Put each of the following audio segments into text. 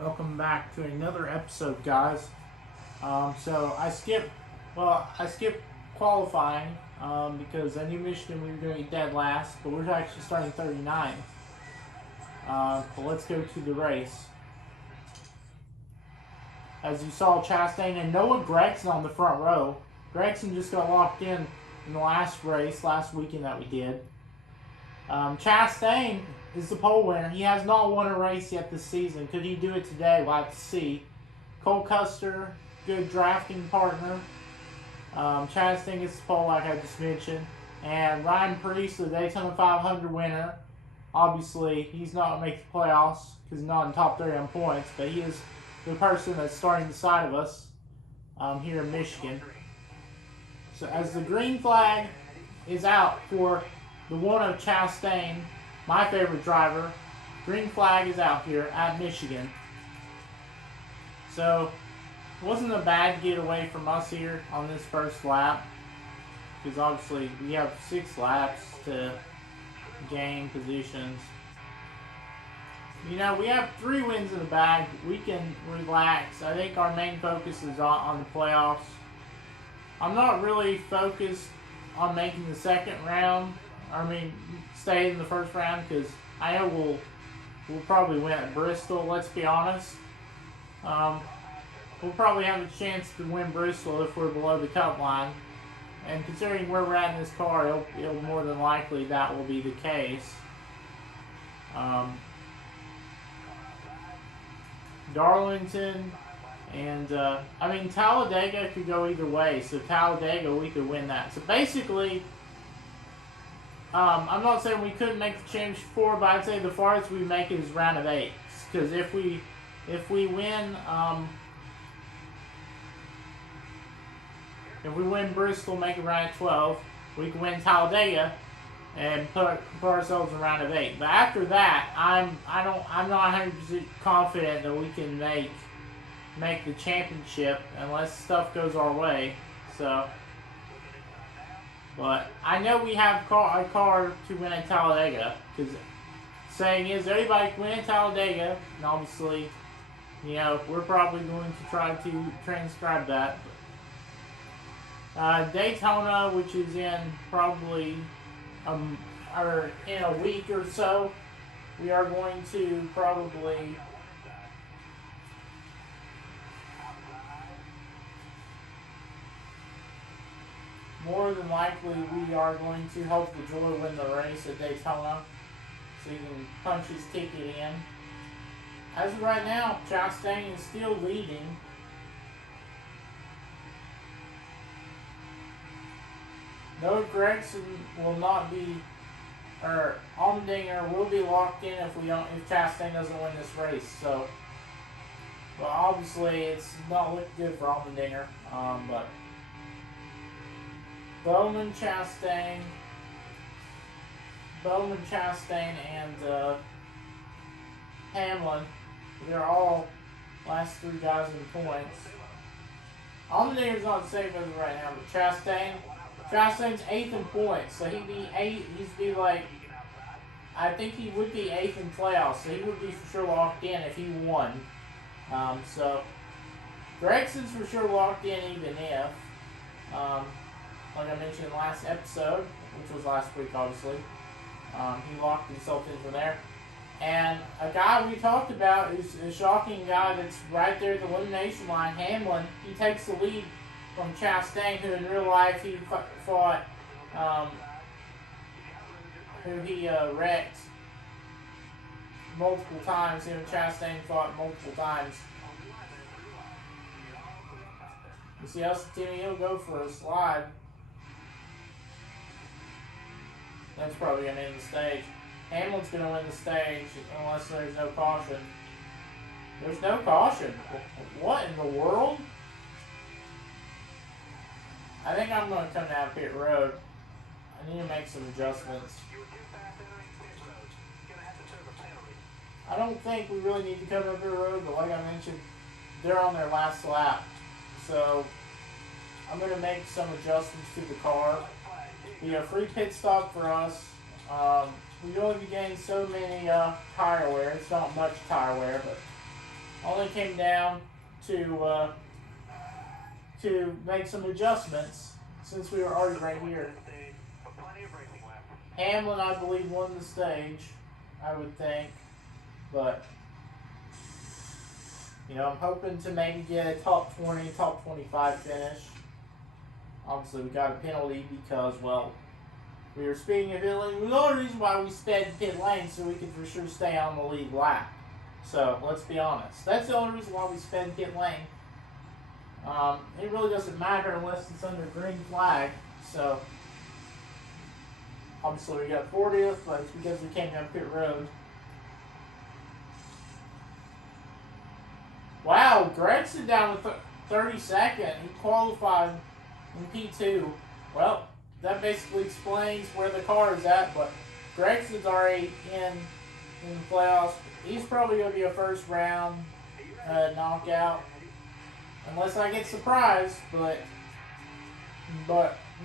Welcome back to another episode, guys. So I skipped qualifying because I knew Michigan we were going to be dead last, but we're actually starting 39th. But let's go to the race. As you saw, Chastain and Noah Gregson on the front row. Gregson just got locked in the last weekend that we did. Chastain is the pole winner. He has not won a race yet this season. Could he do it today? We'll have to see. Cole Custer, good drafting partner. Chastain gets the pole, like I just mentioned. And Ryan Preece, the Daytona 500 winner. Obviously, he's not going to make the playoffs because he's not in top 30 on points, but he is the person that's starting the side of us here in Michigan. So as the green flag is out for the one of Chastain, my favorite driver, green flag is out here at Michigan. So it wasn't a bad getaway from us here on this first lap, because obviously we have 6 laps to gain positions. You know, we have 3 wins in the bag. We can relax. I think our main focus is on the playoffs. I'm not really focused on making the second round. Stay in the first round, because I know we'll probably win at Bristol. Let's be honest. We'll probably have a chance to win Bristol if we're below the cut line. And considering where we're at in this car, it'll more than likely that will be the case. Darlington and Talladega could go either way. So Talladega, we could win that. So basically, I'm not saying we couldn't make the championship 4, but I'd say the farthest we make is round of 8. Because if we win Bristol, make it round of 12, we can win Talladega and put ourselves in round of 8. But after that, I'm not 100% confident that we can make the championship unless stuff goes our way. So, but I know we have a car to win at Talladega, because saying is everybody can win at Talladega, and obviously, you know, we're probably going to try to transcribe that. Daytona, which is in probably or in a week or so, we are going to probably more than likely we are going to help the Joy win the race at Daytona, so he can punch his ticket in. As of right now, Chastain is still leading. Noah Gregson will not be, or Allmendinger will be locked in if Chastain doesn't win this race. So, well, obviously it's not looking good for Allmendinger, but Bowman, Chastain, and Hamlin, they're all last 3 guys in points. Allmendinger's not safe as of right now, but Chastain's 8th in points, so he'd be 8. I think he would be 8th in playoffs, so he would be for sure locked in if he won. So Gregson's for sure locked in, even if, like I mentioned in the last episode, which was last week, obviously, he locked himself in from there. And a guy we talked about is a shocking guy that's right there at the elimination line, Hamlin. He takes the lead from Chastain, who in real life he fought, who he wrecked multiple times. Him and Chastain fought multiple times. You see how he'll go for a slide. That's probably going to end the stage. Hamlin's going to win the stage unless there's no caution. There's no caution. What in the world? I think I'm going to come down pit road. I need to make some adjustments. I don't think we really need to come up pit road, but like I mentioned, they're on their last lap. So I'm going to make some adjustments to the car. Be a free pit stop for us. We only be getting so many tire wear. It's not much tire wear, but Only came down to make some adjustments since we were already right here. Hamlin, I believe, won the stage, I would think, but you know, I'm hoping to maybe get a top 20, top 25 finish. Obviously, we got a penalty because, well, we were speeding in pit lane. The only reason why we sped pit lane so we could for sure stay on the lead lap. So, let's be honest. That's the only reason why we sped pit lane. It really doesn't matter unless it's under green flag. So, obviously we got 40th, but it's because we came down pit road. Wow, Gregson down with 32nd. He qualified in P2. Well, that basically explains where the car is at, but Gregson's already in the playoffs. He's probably going to be a first round knockout. Unless I get surprised, but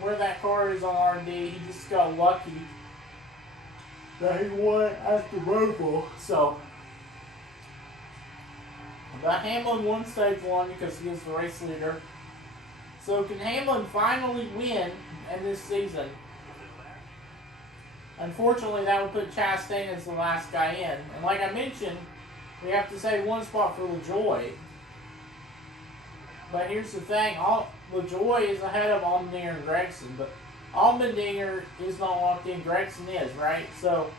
where that car is on R&D, he just got lucky that he won at the Roval. So, but Hamlin won stage 1 because he is the race leader. So can Hamlin finally win in this season? Unfortunately, that would put Chastain as the last guy in. And like I mentioned, we have to save one spot for LaJoy. But here's the thing, LaJoy is ahead of Allmendinger and Gregson, but Allmendinger is not locked in, Gregson is, right? So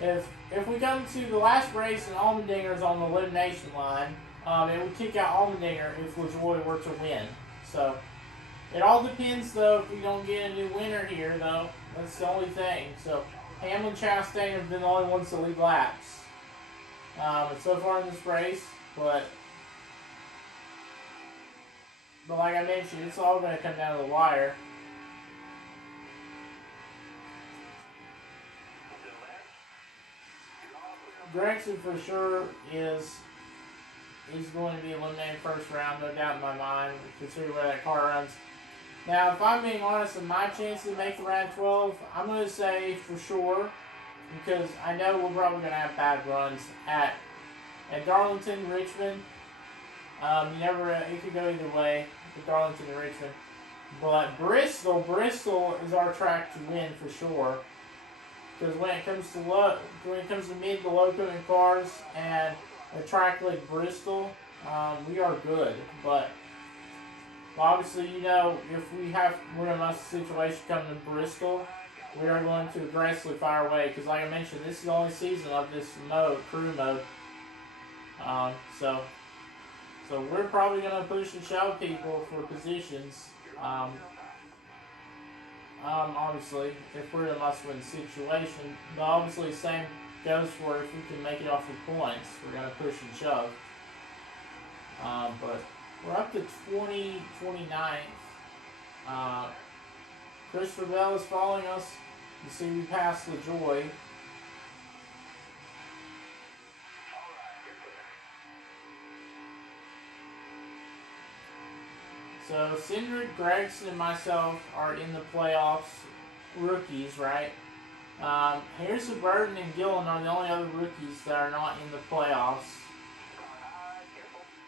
if we come to the last race and Allmendinger is on the elimination line, it would kick out Allmendinger if LaJoy were to win. So it all depends, though, if we don't get a new winner here, though. That's the only thing. So Hamlin and Chastain have been the only ones to lead laps so far in this race, but like I mentioned, it's all going to come down to the wire. Gregson for sure is going to be eliminated first round, no doubt in my mind, considering where that car runs. Now, if I'm being honest, in my chances to make the round 12, I'm going to say for sure, because I know we're probably going to have bad runs at Darlington, Richmond. It could go either way with Darlington and Richmond. But Bristol is our track to win for sure. Because when it comes to mid to low equipment cars and a track like Bristol, we are good. But obviously, you know, if we're in a situation coming to Bristol, we are going to aggressively fire away. Because like I mentioned, this is the only season of this crew mode. So we're probably going to push and shove people for positions. Obviously, if we're in a must-win situation. But obviously, same goes for if we can make it off of points. We're going to push and shove. But we're up to 29th. Christopher Bell is following us. You see we passed LaJoy. So, Cindric, Gregson, and myself are in the playoffs, rookies, right? Harrison Burton and Gillen are the only other rookies that are not in the playoffs.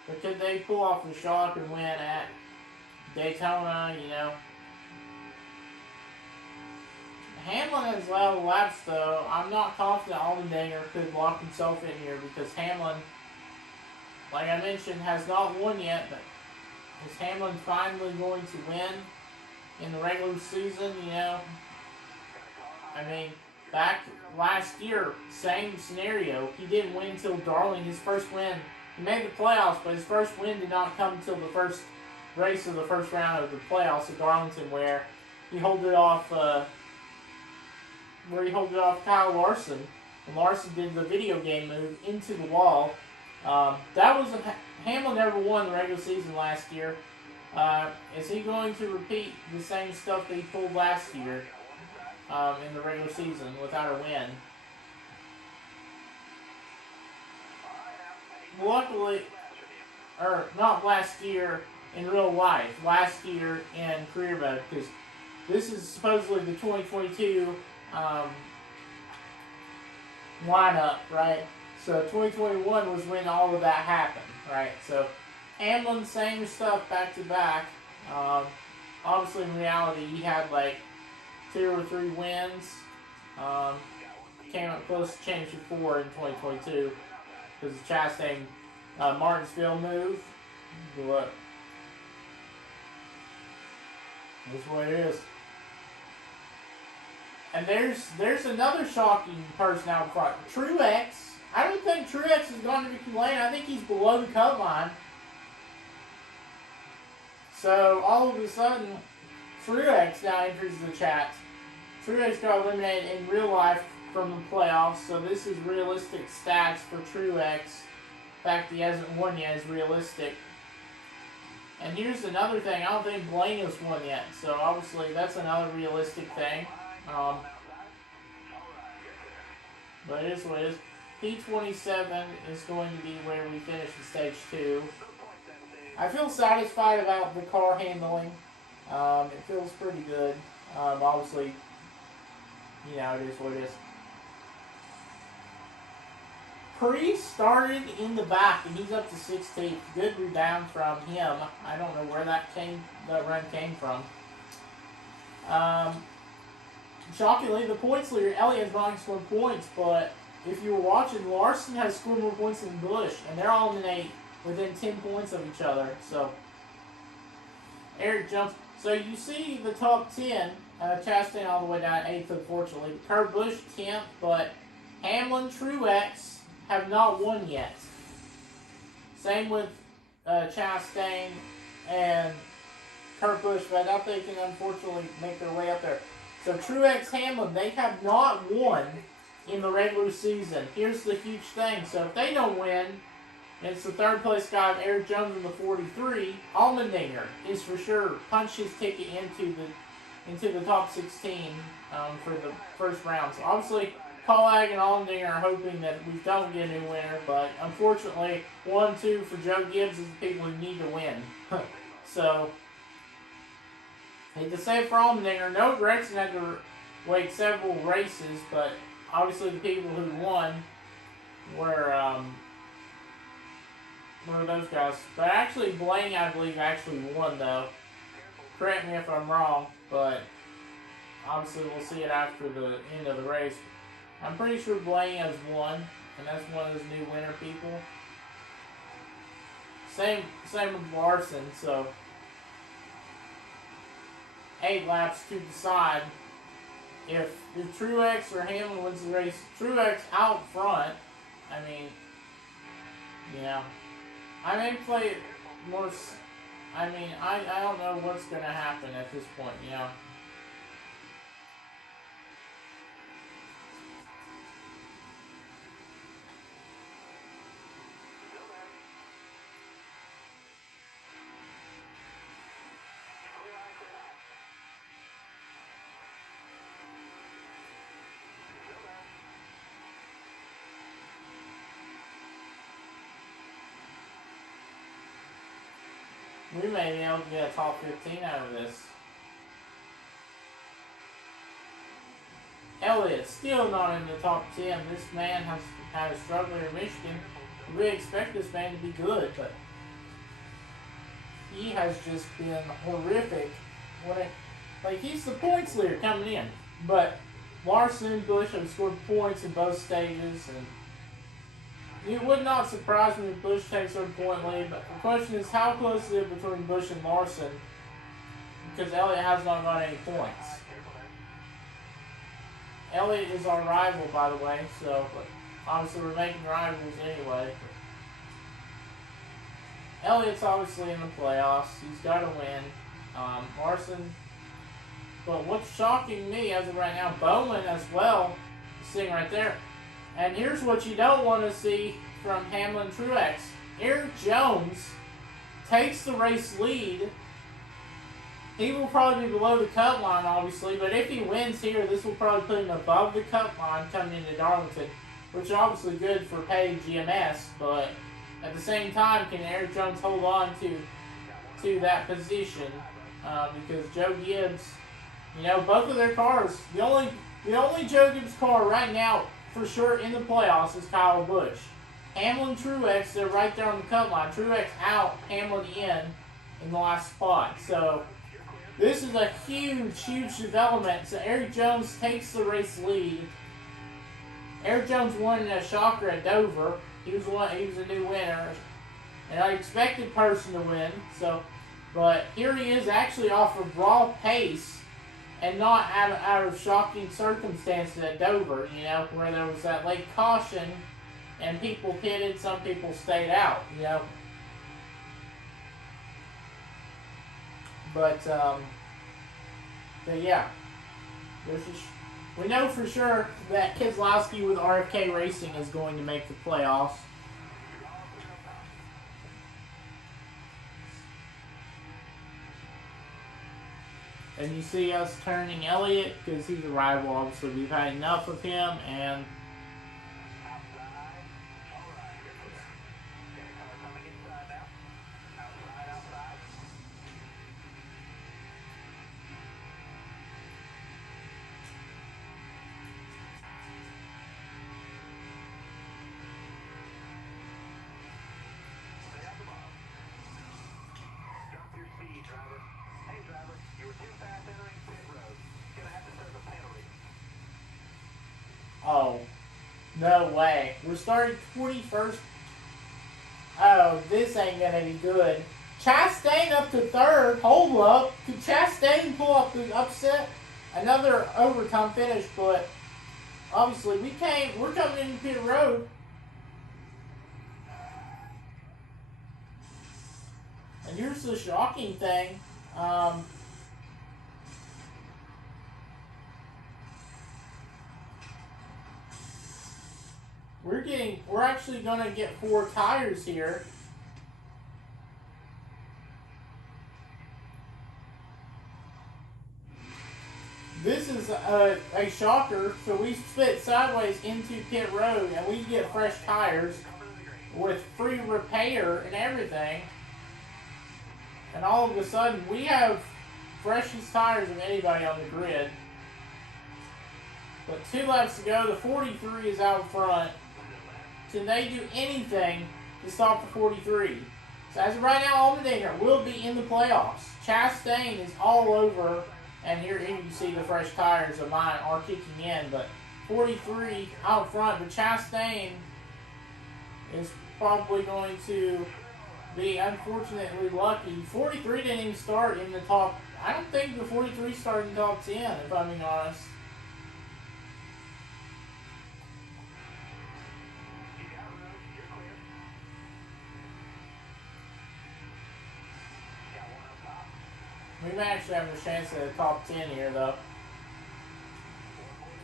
But could they pull off the shock and win at Daytona, you know? Hamlin has led laps, though. I'm not confident Allmendinger could lock himself in here because Hamlin, like I mentioned, has not won yet, but is Hamlin finally going to win in the regular season, you know? I mean, back last year, same scenario. He didn't win until Darling. His first win, he made the playoffs, but his first win did not come until the first race of the first round of the playoffs at Darlington, where he held it off Kyle Larson. And Larson did the video game move into the wall. Hamlin never won the regular season last year. Is he going to repeat the same stuff that he pulled last year in the regular season without a win? Luckily, or not last year in real life, last year in career mode, because this is supposedly the 2022 lineup, right? So 2021 was when all of that happened, right? So Hamlin, same stuff back to back. Obviously, in reality, he had like 2 or 3 wins. Came up close to championship 4 in 2022 because the Chastain Martinsville move. But that's what it is. And there's another shocking person out front. Truex. I don't think Truex has gone to Victory Lane. I think he's below the cut line. So all of a sudden, Truex now enters the chat. Truex got eliminated in real life from the playoffs, so this is realistic stats for Truex. The fact that he hasn't won yet is realistic. And here's another thing. I don't think Blaney's won yet, so obviously that's another realistic thing. But it is what it is. P27 is going to be where we finish in stage 2. I feel satisfied about the car handling. It feels pretty good. Obviously, you know, it is what it is. Priest started in the back, and he's up to 16th. Good rebound from him. I don't know where that run came from. Shockingly, the points leader, Elliott, has not scored points, but if you were watching, Larson has scored more points than Busch, and they're all within 10 points of each other. So, Erik jumps. So, you see the top 10, Chastain all the way down 8th, unfortunately. Kurt Busch 10th, but Hamlin, Truex have not won yet. Same with Chastain and Kurt Busch, but I doubt they can unfortunately make their way up there. So Truex, Hamlin, they have not won in the regular season. Here's the huge thing. So if they don't win, it's the third place guy of Erik Jones in the 43. Allmendinger is for sure punched his ticket into the top 16 for the first round. So obviously, Collag and Allmendinger are hoping that we don't get a new winner, but unfortunately, 1, 2 for Joe Gibbs is the people who need to win. So, hate to say it for Allmendinger, no, Gregson had to wait several races, but obviously the people who won were those guys. But actually, Blaney, I believe, actually won, though. Correct me if I'm wrong, but obviously we'll see it after the end of the race. I'm pretty sure Blaney has won, and that's one of those new winner people. Same with Larson, so 8 laps to decide if Truex or Hamlin wins the race. Truex out front, I mean, you know, I may play it more. I mean, I don't know what's going to happen at this point, you know. We may be able to get a top 15 out of this. Elliott still not in the top 10. This man has had a struggle in Michigan. We expect this man to be good, but he has just been horrific. He's the points leader coming in, but Larson and Busch have scored points in both stages, and it would not surprise me if Busch takes her point lead, but the question is how close is it between Busch and Larson? Because Elliott has not got any points. Elliott is our rival, by the way, so but obviously we're making rivals anyway. Elliott's obviously in the playoffs. He's got to win. Larson. But what's shocking me as of right now, Bowman as well, sitting right there. And here's what you don't want to see from Hamlin Truex. Erik Jones takes the race lead. He will probably be below the cut line, obviously, but if he wins here, this will probably put him above the cut line coming into Darlington, which is obviously good for paying GMS, but at the same time, can Erik Jones hold on to that position? Because Joe Gibbs, you know, both of their cars, the only Joe Gibbs car right now for sure in the playoffs is Kyle Busch. Hamlin, Truex, they're right there on the cut line. Truex out, Hamlin in the last spot. So this is a huge, huge development. So Erik Jones takes the race lead. Erik Jones won in a shocker at Dover. He was a new winner, an unexpected person to win. So, but here he is actually off of raw pace, and not out of shocking circumstances at Dover. You know, where there was that late caution, and people pitted, some people stayed out. You know, but yeah, there's just. We know for sure that Keselowski with RFK Racing is going to make the playoffs. And you see us turning Elliott because he's a rival. Obviously, we've had enough of him, and oh, no way. We're starting 21st. Oh, this ain't going to be good. Chastain up to third. Hold up. Could Chastain pull up the upset? Another overtime finish, but obviously we're coming into pit road. And here's the shocking thing. We're actually going to get 4 tires here. This is a shocker. So we split sideways into pit road, and we get fresh tires with free repair and everything. And all of a sudden, we have freshest tires of anybody on the grid. But 2 laps to go. The 43 is out front. Can they do anything to stop the 43? So as of right now, Allmendinger will be in the playoffs. Chastain is all over, and here you can see the fresh tires of mine are kicking in. But 43 out front, but Chastain is probably going to be unfortunately lucky. 43 didn't even start in the top. I don't think the 43 started in the top 10, if I'm being honest. We may actually have a chance at the top 10 here, though.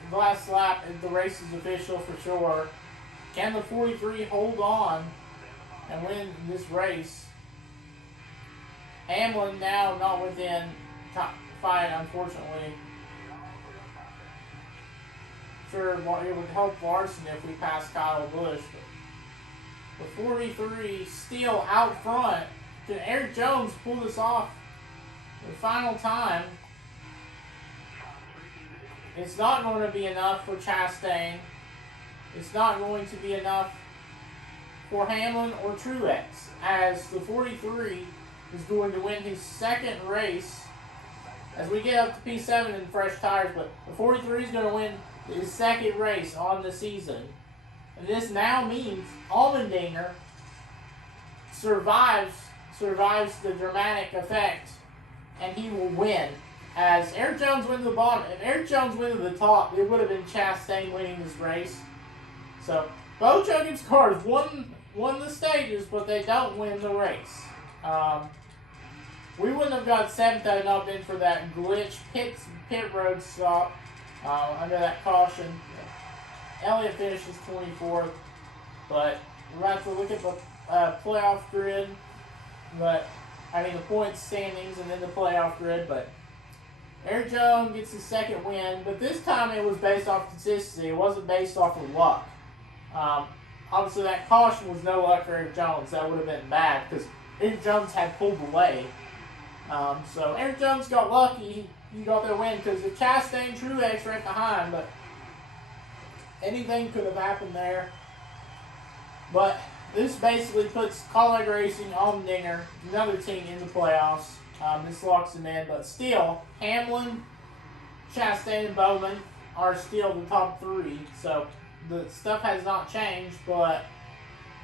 The last lap, the race is official for sure. Can the 43 hold on and win this race? Hamlin now not within top 5, unfortunately. Sure, it would help Larson if we pass Kyle Busch. But the 43 still out front. Can Erik Jones pull this off? The final time, it's not going to be enough for Chastain. It's not going to be enough for Hamlin or Truex, as the 43 is going to win his second race as we get up to P7 and fresh tires, but the 43 is going to win his second race on the season. And this now means Allmendinger survives the dramatic effect, and he will win. As Erik Jones went to the bottom, if Erik Jones went to the top, it would have been Chastain winning this race. So, both Gibbs cars won the stages, but they don't win the race. We wouldn't have got 7th had it not been for that glitch pit road stop under that caution. Elliott finishes 24th, but we're about to look at the playoff grid. But I mean the points standings and then the playoff grid. But Erik Jones gets his second win, but this time it was based off consistency. It wasn't based off of luck. Obviously, that caution was no luck for Erik Jones. That would have been bad because Erik Jones had pulled away. So Erik Jones got lucky. He got their win because if Chastain, Truex right behind, but anything could have happened there. But this basically puts Colorado Racing, Allmendinger, another team in the playoffs. This locks them in, but still, Hamlin, Chastain, and Bowman are still the top three. So the stuff has not changed, but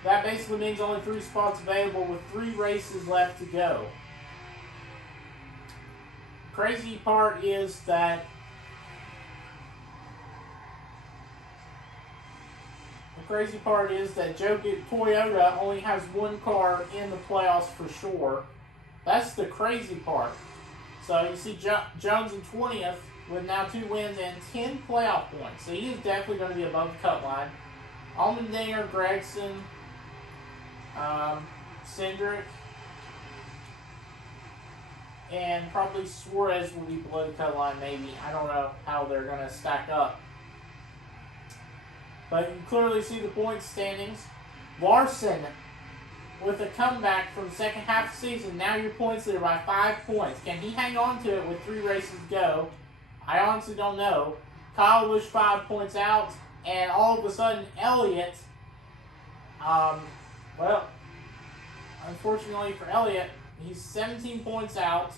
that basically means only 3 spots available with 3 races left to go. Crazy part is that Toyota only has 1 car in the playoffs for sure. That's the crazy part. So you see Jones in 20th with now 2 wins and 10 playoff points. So he is definitely going to be above the cut line. Allmendinger, Gregson, Cindric, and probably Suarez will be below the cut line maybe. I don't know how they're going to stack up. But you can clearly see the point standings. Larson with a comeback from the second half of the season. Now your points leader by 5 points. Can he hang on to it with 3 races to go? I honestly don't know. Kyle Busch 5 points out. And all of a sudden, Elliott, well, unfortunately for Elliott, he's 17 points out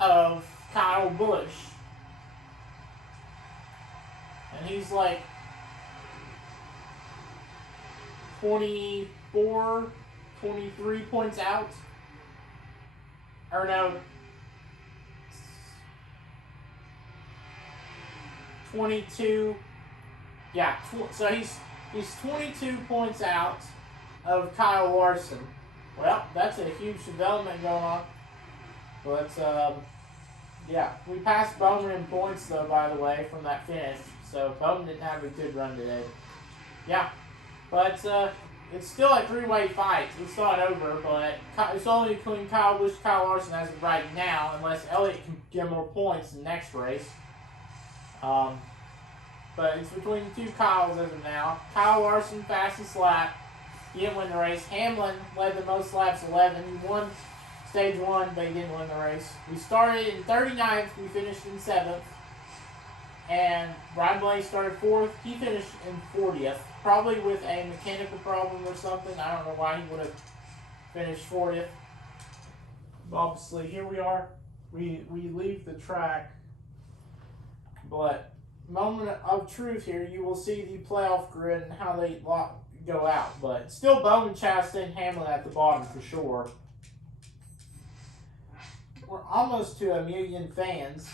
of Kyle Busch. And he's like 24, 23 points out. Or no, 22. Yeah, so he's 22 points out of Kyle Larson. Well, that's a huge development going on. But yeah, we passed Bowman in points though, by the way, from that finish. So Bowman didn't have a good run today. Yeah, but it's still a 3-way fight. It's not over, but it's only between Kyle Busch and Kyle Larson as of right now, unless Elliott can get more points in the next race. But it's between the 2 Kyles as of now. Kyle Larson, fastest lap. He didn't win the race. Hamlin led the most laps, 11. He won stage 1, but he didn't win the race. We started in 39th. We finished in 7th. And Brian Blaney started 4th. He finished in 40th. Probably with a mechanical problem or something. I don't know why he would have finished 40th. Obviously, here we are. We leave the track. But moment of truth here, you will see the playoff grid and how they go out. But still Bowman, Chastain, Hamlin at the bottom for sure. We're almost to 1 million fans.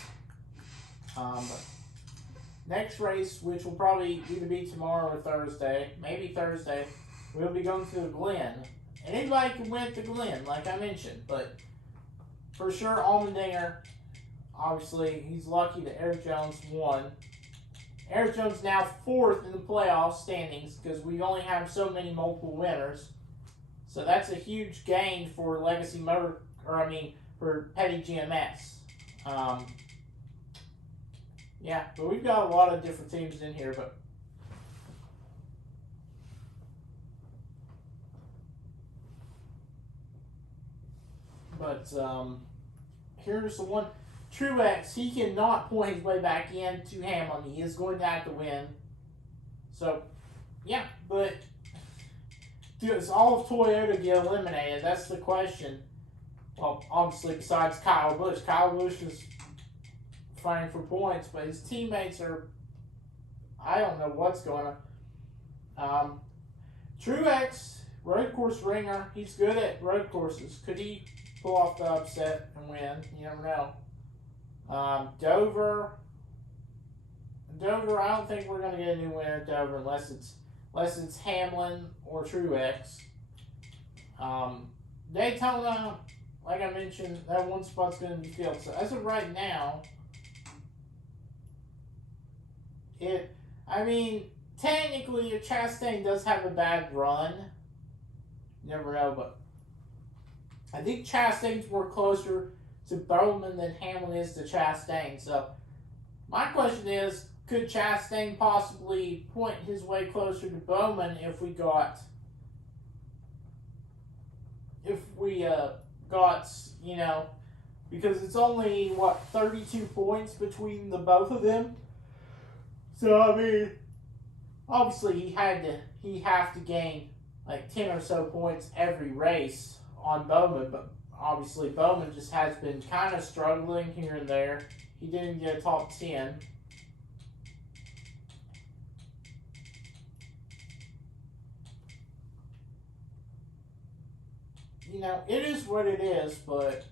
Next race, which will probably either be tomorrow or Thursday, maybe Thursday, we'll be going to the Glen. And anybody can win at the Glen, like I mentioned. But for sure, Allmendinger, obviously, he's lucky that Erik Jones won. Erik Jones now 4th in the playoff standings because we only have so many multiple winners. So that's a huge gain for Legacy Motor, for Petty GMS. Yeah, but we've got a lot of different teams in here, but here's the one. Truex, he cannot point his way back into Hamlin. He is going to have to win. So, yeah, but does all of Toyota get eliminated? That's the question. Well, obviously, besides Kyle Busch. Kyle Busch is fighting for points, but his teammates are, I don't know what's going on. Truex, road course ringer. He's good at road courses. Could he pull off the upset and win? You never know. Dover, I don't think we're going to get a new winner at Dover unless it's Hamlin or Truex. Daytona, like I mentioned, that 1 spot's going to be filled. So as of right now, technically, if Chastain does have a bad run, you never know, but I think Chastain's more closer to Bowman than Hamlin is to Chastain. So my question is, could Chastain possibly point his way closer to Bowman if we got, because it's only, 32 points between the both of them. So, obviously he had he have to gain like 10 or so points every race on Bowman, but obviously Bowman just has been kind of struggling here and there. He didn't get a top 10. You know, it is what it is, but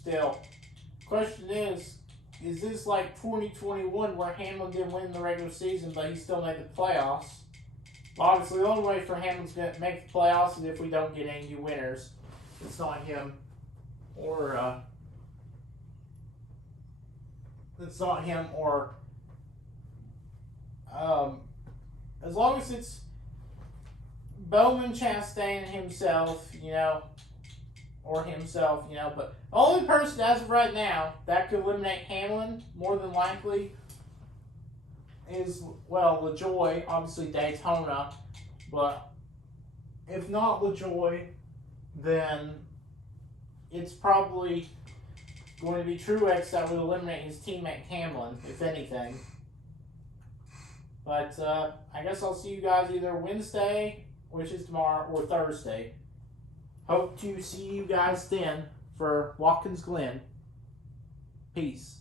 still. Question is this like 2021 where Hamlin didn't win the regular season, but he still made the playoffs? Obviously, the only way for Hamlin's going to make the playoffs is if we don't get any new winners. It's not him or as long as it's Bowman, Chastain, himself, you know, but the only person as of right now that could eliminate Hamlin more than likely is, well, LaJoy, obviously Daytona, but if not LaJoy, then it's probably going to be Truex that would eliminate his teammate Hamlin, if anything. But I guess I'll see you guys either Wednesday, which is tomorrow, or Thursday. Hope to see you guys then for Watkins Glen. Peace.